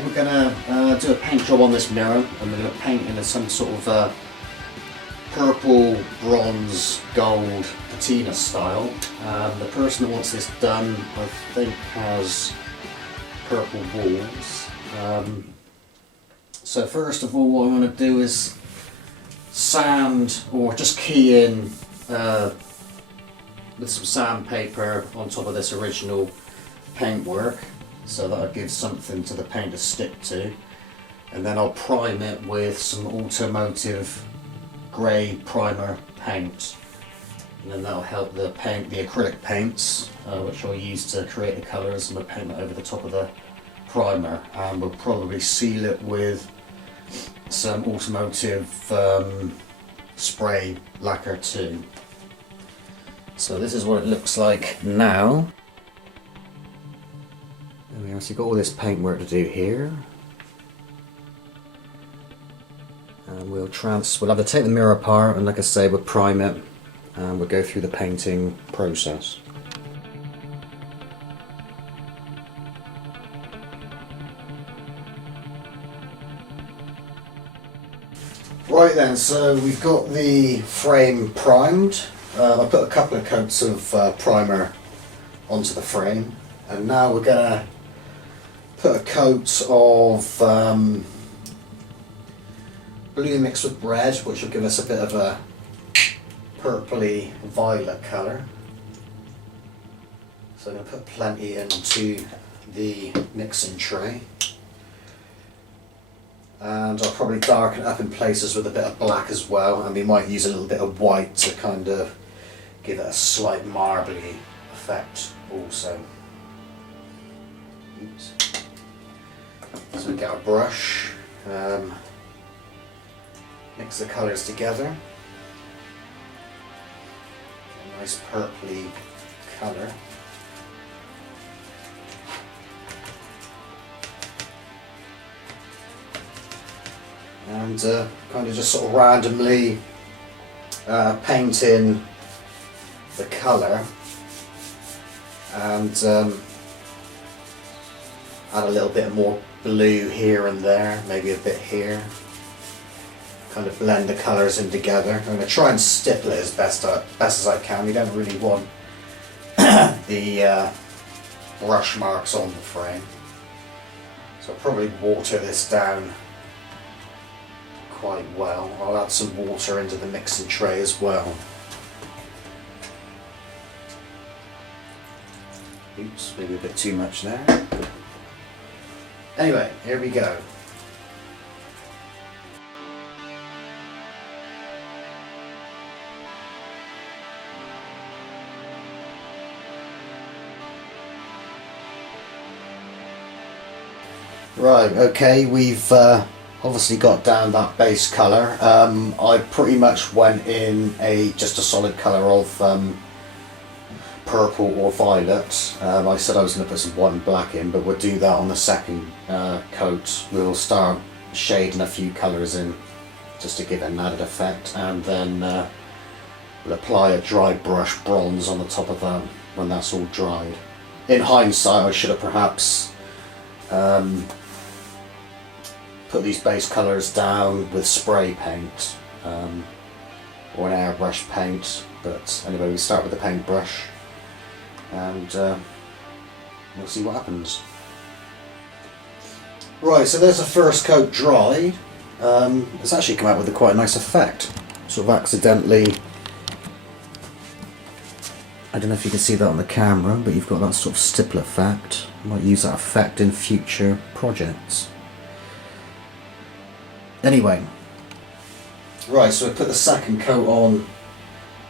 today we're going to do a paint job on this mirror, and we're going to paint in some sort of purple, bronze, gold patina style. The person that wants this done, I think, has purple walls. So first of all, what I'm going to do is sand, or just key in with some sandpaper on top of this original paintwork, so that it gives something to the paint to stick to, and then I'll prime it with some automotive grey primer paint, and then that'll help the acrylic paints, which I'll use to create the colours, and I'll paint it over the top of the primer, and we'll probably seal it with some automotive spray lacquer too. So this is what it looks like now. There we are, so you've got all this paintwork to do here. And we'll have to take the mirror apart, and like I say, we'll prime it and we'll go through the painting process. Right then, so we've got the frame primed. I put a couple of coats of primer onto the frame, and now we're going to put a coat of blue mixed with red, which will give us a bit of a purpley violet colour. So I'm going to put plenty into the mixing tray, and I'll probably darken it up in places with a bit of black as well, and we might use a little bit of white to kind of give it a slight marbly effect also. Oops. So we get our brush, mix the colours together, a nice purpley colour. And kind of just sort of randomly paint in the colour, and add a little bit more blue here and there, maybe a bit here. Kind of blend the colours in together. I'm going to try and stipple it as best as I can. We don't really want the brush marks on the frame, so I'll probably water this down quite well. I'll add some water into the mixing tray as well. Oops, maybe a bit too much there. Anyway, here we go. Right, okay, we've obviously got down that base colour. I pretty much went in just a solid colour of purple or violet. I said I was going to put some white and black in, but we'll do that on the second coat. We'll start shading a few colours in just to give it an added effect, and then we'll apply a dry brush bronze on the top of that when that's all dried. In hindsight, I should have perhaps put these base colours down with spray paint or an airbrush paint, but anyway, we start with the paintbrush, and we'll see what happens. Right, so there's the first coat dried. It's actually come out with quite a nice effect. Sort of accidentally, I don't know if you can see that on the camera, but you've got that sort of stipple effect. You might use that effect in future projects. Anyway, right, so I put the second coat on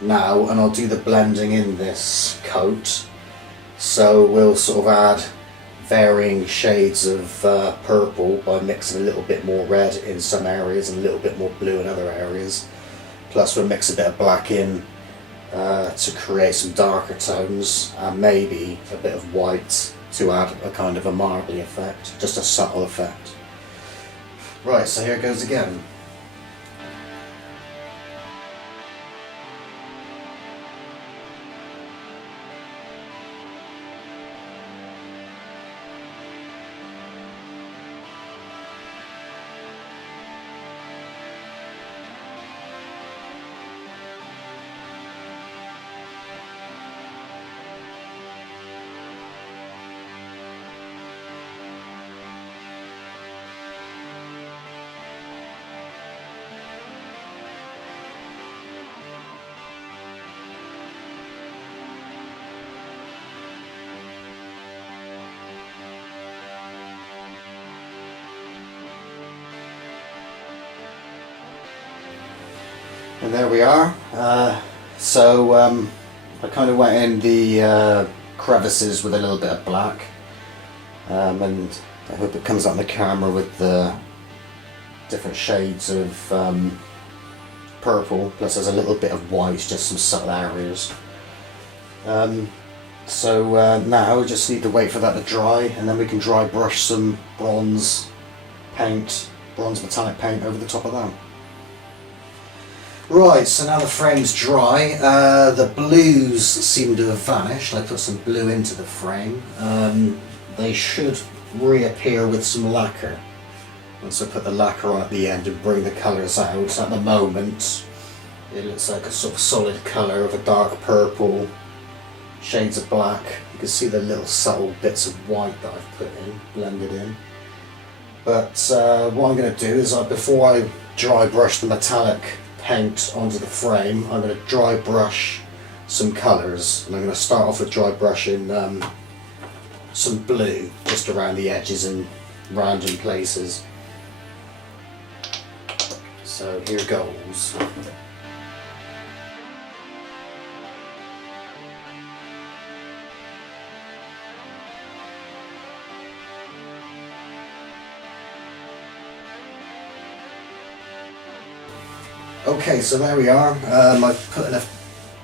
now, and I'll do the blending in this coat. So we'll sort of add varying shades of purple by mixing a little bit more red in some areas and a little bit more blue in other areas. Plus we'll mix a bit of black in to create some darker tones, and maybe a bit of white to add a kind of a marbly effect, just a subtle effect. Right, so here it goes again. And there we are. I kind of went in the crevices with a little bit of black, and I hope it comes out on the camera with the different shades of purple, plus there's a little bit of white, just some subtle areas. Now we just need to wait for that to dry, and then we can dry brush some bronze metallic paint over the top of that. Right, so now the frame's dry. The blues seem to have vanished. I put some blue into the frame. They should reappear with some lacquer. Once I put the lacquer on at the end and bring the colours out. At the moment, it looks like a sort of solid colour of a dark purple, shades of black. You can see the little subtle bits of white that I've put in, blended in. But what I'm going to do is, before I dry brush the metallic paint onto the frame, I'm going to dry brush some colours, and I'm going to start off with dry brushing some blue just around the edges and random places. So here goes. Okay, so there we are. I've put in a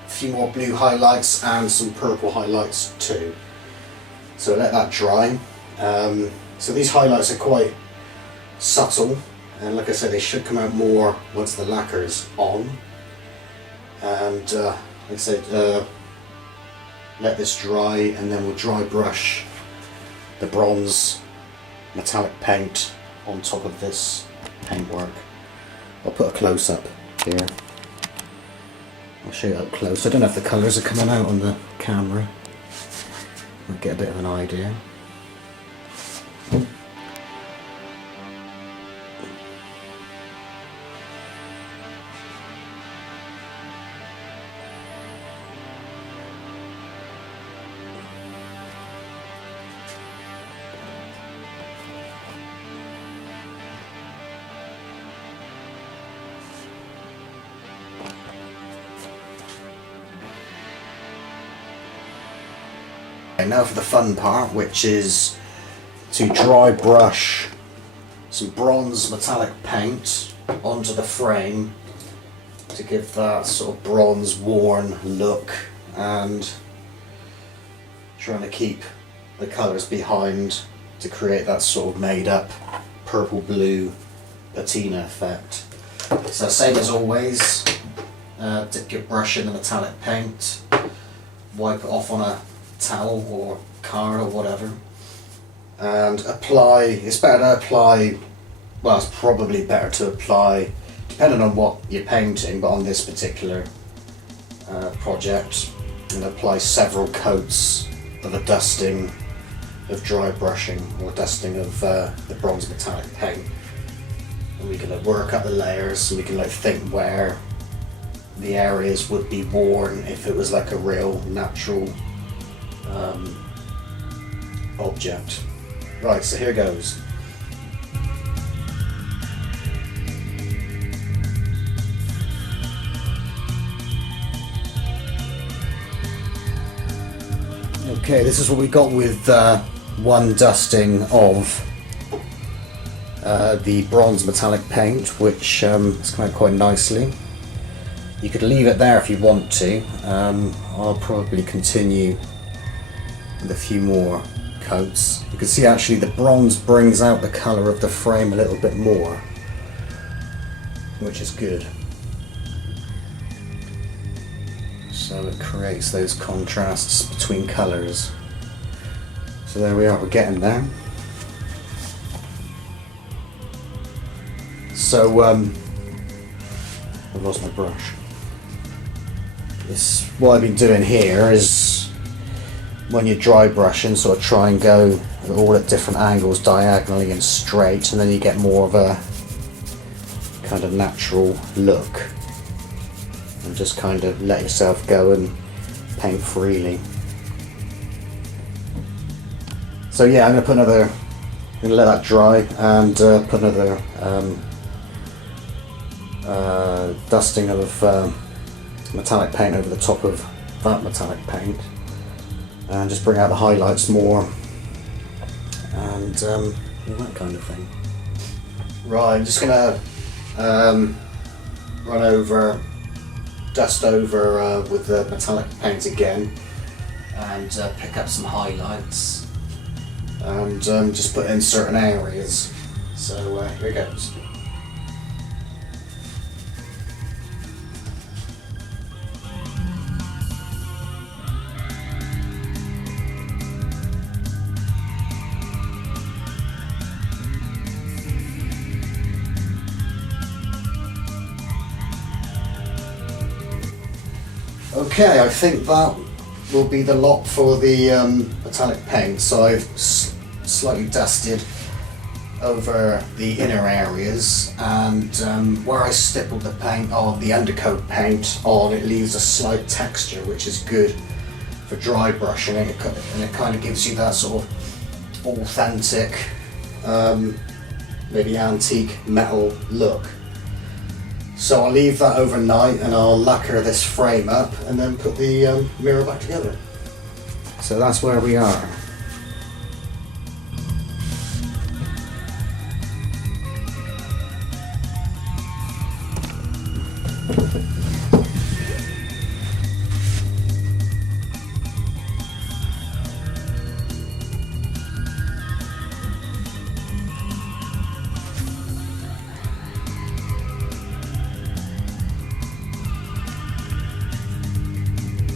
few more blue highlights and some purple highlights too. So let that dry. So these highlights are quite subtle, and like I said, they should come out more once the lacquer's on. And like I said, let this dry, and then we'll dry brush the bronze metallic paint on top of this paintwork. I'll put a close-up here. I'll show you up close. I don't know if the colours are coming out on the camera. I'll get a bit of an idea. Now for the fun part, which is to dry brush some bronze metallic paint onto the frame to give that sort of bronze worn look, and trying to keep the colours behind to create that sort of made up purple blue patina effect. So same as always, dip your brush in the metallic paint, wipe it off on a towel or card or whatever, and apply. It's better to apply, well, it's probably better to apply, depending on what you're painting, but on this particular project, and apply several coats of a dusting of dry brushing or dusting of the bronze metallic paint, and we can work up the layers, and we can think where the areas would be worn if it was like a real natural object. Right, so here goes. Okay, this is what we got with one dusting of the bronze metallic paint, which has come out quite nicely. You could leave it there if you want to. I'll probably continue with a few more coats. You can see actually the bronze brings out the colour of the frame a little bit more, which is good. So it creates those contrasts between colours. So there we are, we're getting there. So I've lost my brush. What I've been doing here is, when you're dry brushing, sort of try and go all at different angles, diagonally and straight, and then you get more of a kind of natural look, and just kind of let yourself go and paint freely. So yeah, I'm going to let that dry and put another dusting of metallic paint over the top of that metallic paint, and just bring out the highlights more, and all that kind of thing. Right, I'm just gonna dust over with the metallic paint again, and pick up some highlights, and just put in certain areas. So here goes. Okay, I think that will be the lot for the metallic paint. So I've slightly dusted over the inner areas, and where I stippled the paint on, the undercoat paint on, it leaves a slight texture which is good for dry brushing, and it kind of gives you that sort of authentic, maybe antique metal look. So I'll leave that overnight, and I'll lacquer this frame up and then put the mirror back together. So that's where we are.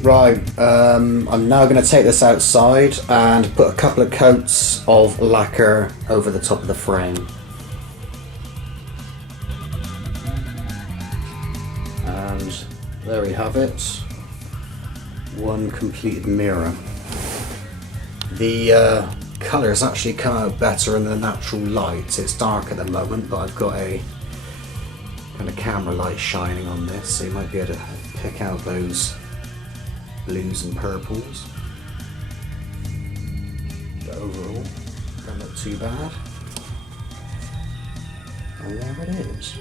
Right, I'm now going to take this outside and put a couple of coats of lacquer over the top of the frame. And there we have it, one completed mirror. The colours actually come out better in the natural light. It's dark at the moment, but I've got a kind of camera light shining on this, so you might be able to pick out those blues and purples. But overall, don't look too bad. And there it is.